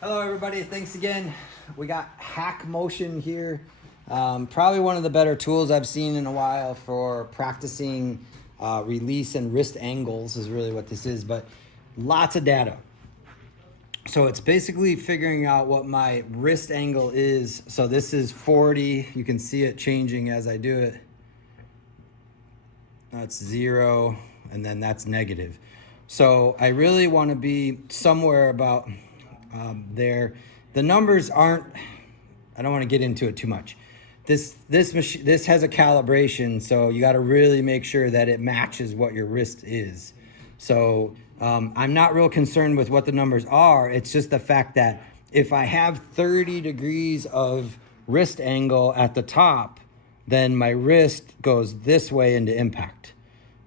Hello everybody, thanks again. We got Hack Motion here. Probably one of the better tools I've seen in a while for practicing release and wrist angles is really what this is, but lots of data. So it's basically figuring out what my wrist angle is. So this is 40, you can see it changing as I do it. That's 0, and then that's negative. So I really want to be somewhere about there. The numbers aren't, I don't want to get into it too much. This has a calibration, so you got to really make sure that it matches what your wrist is. So I'm not real concerned with what the numbers are. It's just the fact that if I have 30 degrees of wrist angle at the top, then my wrist goes this way into impact.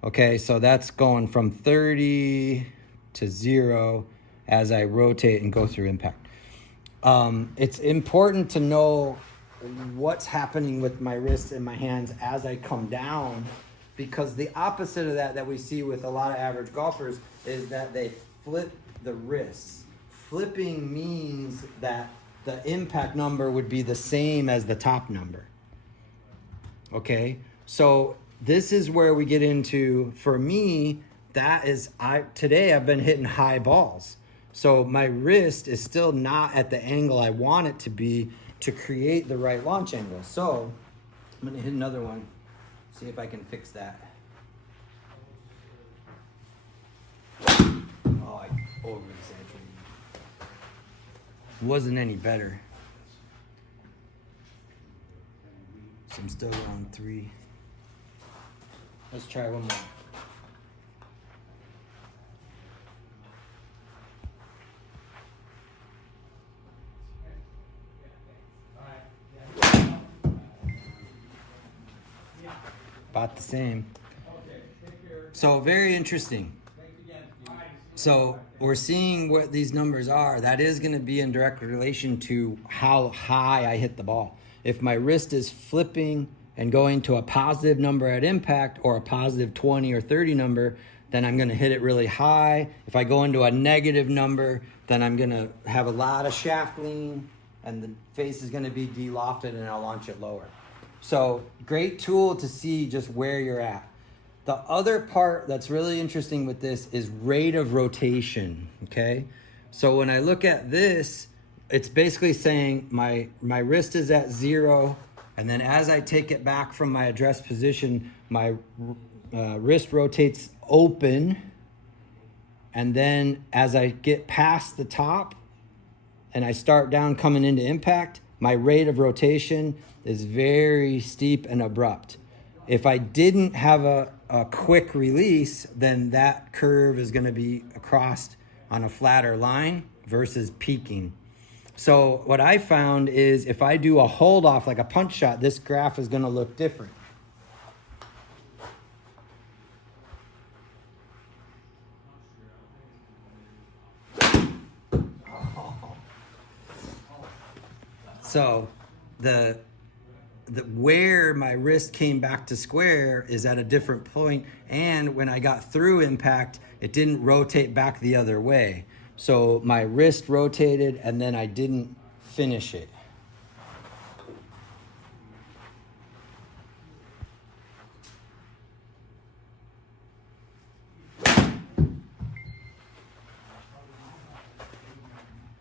Okay, so that's going from 30 to 0 as I rotate and go through impact. It's important to know what's happening with my wrists and my hands as I come down, because the opposite of that we see with a lot of average golfers is that they flip the wrists. Flipping means that the impact number would be the same as the top number. Okay, so this is where we get into, for me, today I've been hitting high balls. So my wrist is still not at the angle I want it to be to create the right launch angle. So I'm gonna hit another one, see if I can fix that. Oh, I over-exaggerated. Wasn't any better. So I'm still on 3. Let's try one more. About the same. So very interesting. So we're seeing what these numbers are. That is going to be in direct relation to how high I hit the ball. If my wrist is flipping and going to a positive number at impact, or a positive 20 or 30 number, then I'm going to hit it really high. If I go into a negative number, then I'm going to have a lot of shaft lean and the face is going to be de-lofted and I'll launch it lower. So great tool to see just where you're at. The other part that's really interesting with this is rate of rotation, okay? So when I look at this, it's basically saying my wrist is at 0, and then as I take it back from my address position, my wrist rotates open, and then as I get past the top and I start down coming into impact, my rate of rotation is very steep and abrupt. If I didn't have a quick release, then that curve is going to be across on a flatter line versus peaking. So what I found is if I do a hold off like a punch shot, this graph is going to look different. So the where my wrist came back to square is at a different point, and when I got through impact, it didn't rotate back the other way. So my wrist rotated and then I didn't finish it.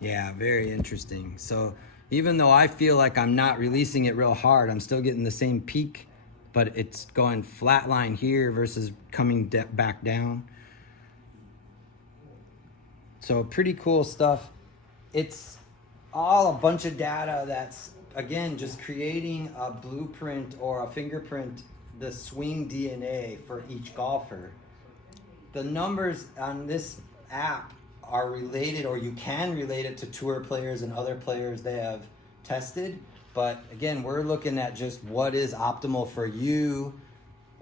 Yeah, very interesting. So even though I feel like I'm not releasing it real hard, I'm still getting the same peak, but it's going flatline here versus coming back down. So pretty cool stuff. It's all a bunch of data that's, again, just creating a blueprint or a fingerprint, the swing DNA for each golfer. The numbers on this app are related, or you can relate it to tour players and other players they have tested. But again, we're looking at just what is optimal for you.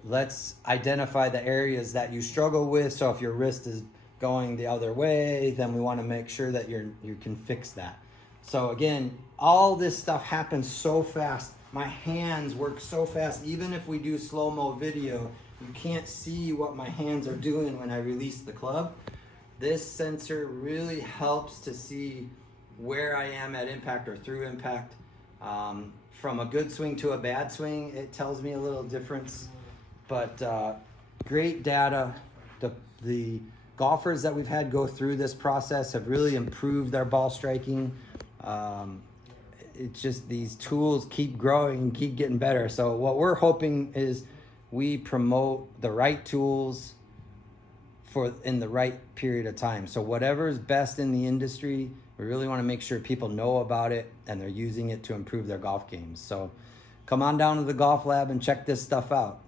Let's identify the areas that you struggle with. So if your wrist is going the other way, then we want to make sure that you can fix that. So again, all this stuff happens so fast. My hands work so fast. Even if we do slow-mo video, you can't see what my hands are doing when I release the club. This sensor really helps to see where I am at impact or through impact. From a good swing to a bad swing, it tells me a little difference. But great data. The golfers that we've had go through this process have really improved their ball striking. It's just these tools keep growing and keep getting better. So what we're hoping is we promote the right tools for in the right period of time. So whatever is best in the industry, we really want to make sure people know about it and they're using it to improve their golf games. So come on down to the GolfLAB and check this stuff out.